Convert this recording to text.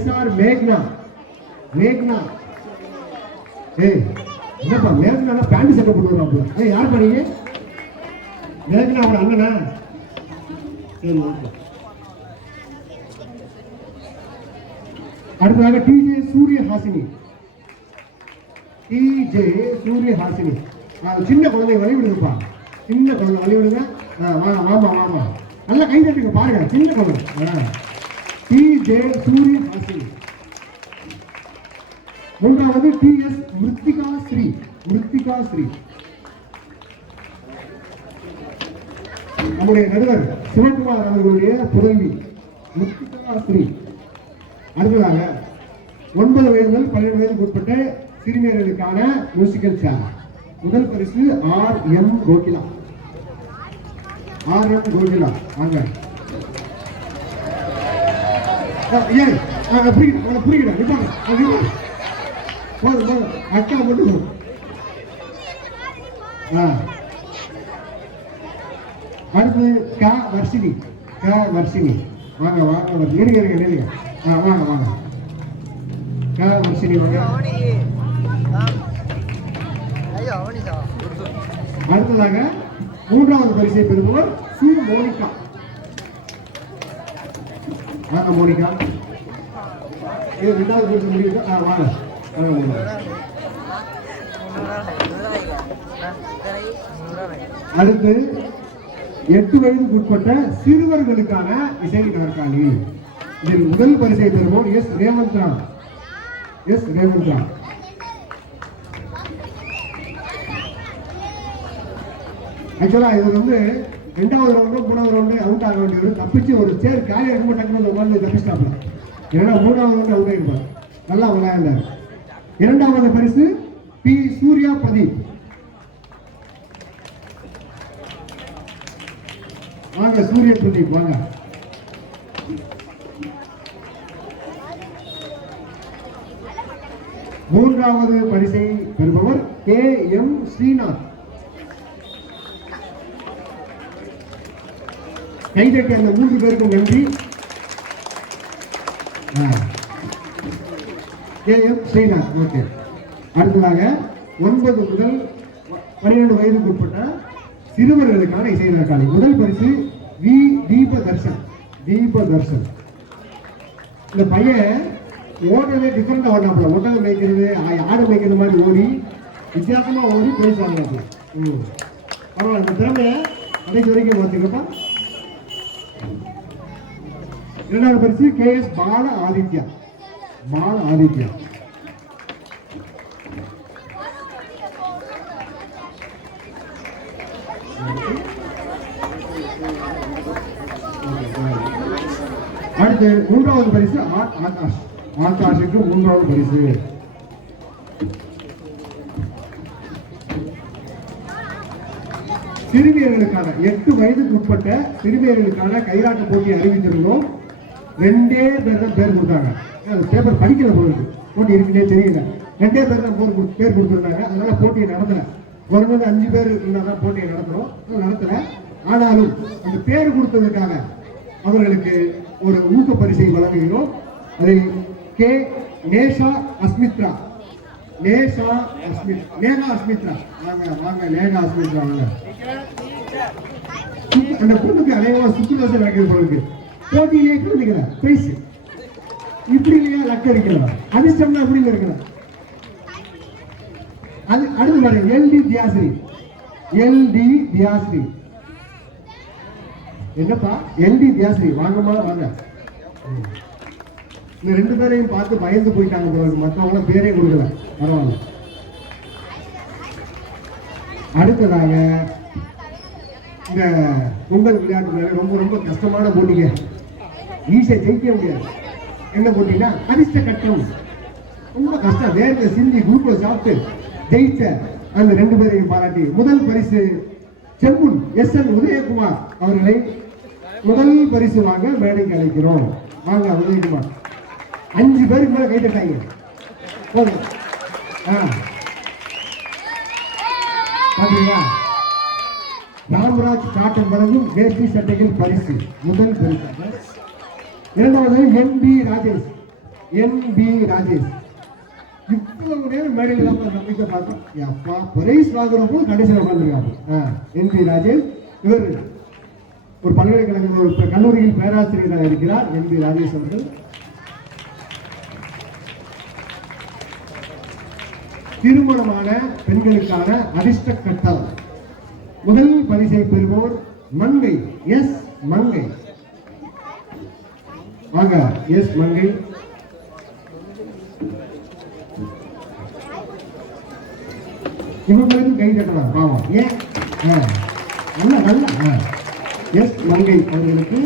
SR மேக்னா. மேக்னா ஏய் என்னப்பா மேக்னா பேண்ட் சட்டை போட்டு வராப்ல. ஏய் யார் பண்ணீங்க? மேக்னாவோட அண்ணனா? சரி ஓகே. அடுத்ததாக டிஜே சூரியஹாசினி. டிஜே சூரியஹாசினி. சின்ன குழந்தை வழி விடுங்கப்பா. சின்ன குழந்தை வழி விடுங்க. ஆமா ஆமா நல்லா கை தட்டுங்க பாருங்க. சின்ன குழந்தை. டிஜே சூரியஹாசினி. மூன்றாவது டிஎஸ் மிருத்திகா ஸ்ரீ. மிருத்திகா ஸ்ரீ நம்முடைய நடுவர் சிவகுமார் அவர்களுடைய புதல்வி மிருத்திகா ஸ்ரீ. அடுத்ததாக 9 வயது முதல் 12 வயதுக்கு உட்பட்ட சிறுமியர்களுக்கான மியூசிக்கல் சேர். முதல் பரிசு RM கோகிலா. RM கோகிலா வாங்க. ஏய் புரியுதா? நிப்பாங்க போதும் அக்கா மட்டும். அடுத்து க வர்ஷினி. க வர்ஷினி வாங்க வாங்க. இருங்க வாங்க வாங்க. க வர்ஷினி வாங்க. அடுத்ததாக 3வது பரிசை பெறுபவர் சு மோனிகா. வாங்க மோனிகா. இது 2வது பரிசு முடிவு. வாங்க. அடுத்து 8 வயதுக்கு உட்பட்ட சிறுவர்களுக்கான இசை நாற்காலி. இதில் முதல் பரிசை பெறுவோம் எஸ் ரேவந்த் ராம். எஸ் ரேவந்த் ராம். ஆக்சுவலா இவர் 2வது ரவுண்டு 3வது ரவுண்டு அவுட் ஆக வேண்டியவர். தப்பிச்சு ஒரு சேர் காலி இருக்கும் டக்குனு உட்கார்ந்து தப்பிச்சிட்டாப்ல. ஏன்னா 3வது ரவுண்டு அவுட் ஆயிருப்பார். நல்லா விளையாண்டார். 2வது பரிசு பி சூர்யா பிரதீப். வாங்க சூரிய பிரதீப் வாங்க. மூன்றாவது பரிசை பெறுபவர் KM ஸ்ரீநாத். கைதட்டி அந்த 3 பேருக்கும் நன்றி. KM ஸ்ரீநாத். ஓகே. அடுத்ததாக 9 முதல் 12 வயதுக்கு உட்பட்ட சிறுவர்களுக்கான இசை நாற்காலி. முதல் பரிசு வி தீபதர்ஷன். தீபதர்ஷன் இந்த பையன் ஓடுறதே டிஃபரெண்டா ஓடினாப்ல. ஒட்டகம் மேய்க்கிறது ஆடு மேய்க்கிறது மாதிரி ஓடி வித்தியாசமா ஓடி பேசுவாங்க. பரவாயில்ல. இந்த திறமைய கடைசி வரைக்கும் பார்த்துக்கப்பா. 2வது பரிசு KS பால ஆதித்யா. பால ஆதித்யா. அடுத்து 3வது பரிசு ஆகாஷ். ஆகாஷுக்கு 3வது பரிசு. சிறுமியர்களுக்கான 8 வயதுக்கு உட்பட்ட சிறுமியர்களுக்கான கைராட்ட போட்டியை அறிவித்திருந்தோம். 2 பேர் தான் பேர் கொடுத்தாங்க. பேப்பர் படிக்கிற போது போட்டி இருக்குன்னே தெரியல. 2 பேர் தான் பேர் கொடுத்துருந்தாங்க. அதனால போட்டியை நடத்தல. குறைஞ்சது 5 பேர் இருந்தால்தான் போட்டியை நடத்தல. ஆனாலும் அந்த பேர் கொடுத்ததுக்காக அவர்களுக்கு ஒரு ஊக்க பரிசை வழங்குகிறோம். அதில் கே நேஷா அஸ்மித்ரா. நேஷா நேகா அஸ்மித்ரா வாங்க வாங்க. நேகா அஸ்மித்ரா வாங்க. அந்த பொண்ணுக்கு அநேகமா சுற்றுலாசம் கிடைக்கிற பொருளுக்கு போட்டியிலே கிடைக்கல பிரைஸ். இப்படி இல்லையா லக்க இருக்கிறார். அதிர்ஷ்டம்னா அப்படி இருக்கிறார். அது அடுத்து பாருங்க. LD தியாஸ்ரீ. LD தியாஸ்ரீ. என்னப்பா LD தியாஸ்ரீ வாங்கம்மா வாங்க. இந்த 2 பேரையும் பார்த்து பயந்து போயிட்டாங்க. மற்றவங்க பேரே கொடுக்கல. பரவாயில்ல. அடுத்ததாக இந்த பொங்கல் விளையாட்டு ரொம்ப ரொம்ப கஷ்டமான போட்டிங்க. ஈஸியா ஜெயிக்க முடியாது. என்ன போட்டினா அதிர்ஷ்ட கட்டம். ரொம்ப கஷ்டம். வேர்க்க சிந்தி குரூப்ல சாப்பிட்டு ஜெயிச்ச அந்த 2 பேரையும் பாராட்டி முதல் பரிசு செம்புன் SN உதயகுமார் அவர்களை முதல் பரிசு வாங்க மேடைக்கு அழைக்கிறோம். வாங்க உதயகுமார். 5 பேருக்கு மேல கைட்டாங்க. பாத்தீங்களா? ராம்ராஜ் காட்டன் வழங்கும் வேஷ்டி சட்டைகள் பரிசு முதல் பரிசு. 2வது NB ராஜேஷ். NB ராஜேஷ். இவ்வளவு நேரம் மேடையில் தான் நம்பிக்கை பார்த்தோம். அப்பா பிரைஸ் வாங்குறப்போ கடைசியில் உட்காந்துருக்காங்க. NB ராஜேஷ் இவர் ஒரு பல்கலைக்கழக ஒரு கல்லூரியில் பேராசிரியராக இருக்கிறார். NB ராஜேஷ் அவர்கள் திருமணமான பெண்களுக்கான அதிர்ஷ்ட கட்டல் முதல் பரிசை பெறுவோர் மங்கை எஸ் மங்கை. வாங்க எஸ் மங்கை. இவங்களுக்கும் கை தட்டலாம் பாவம். ஏன் நல்ல நல்ல எஸ் மங்கை அவர்களுக்கு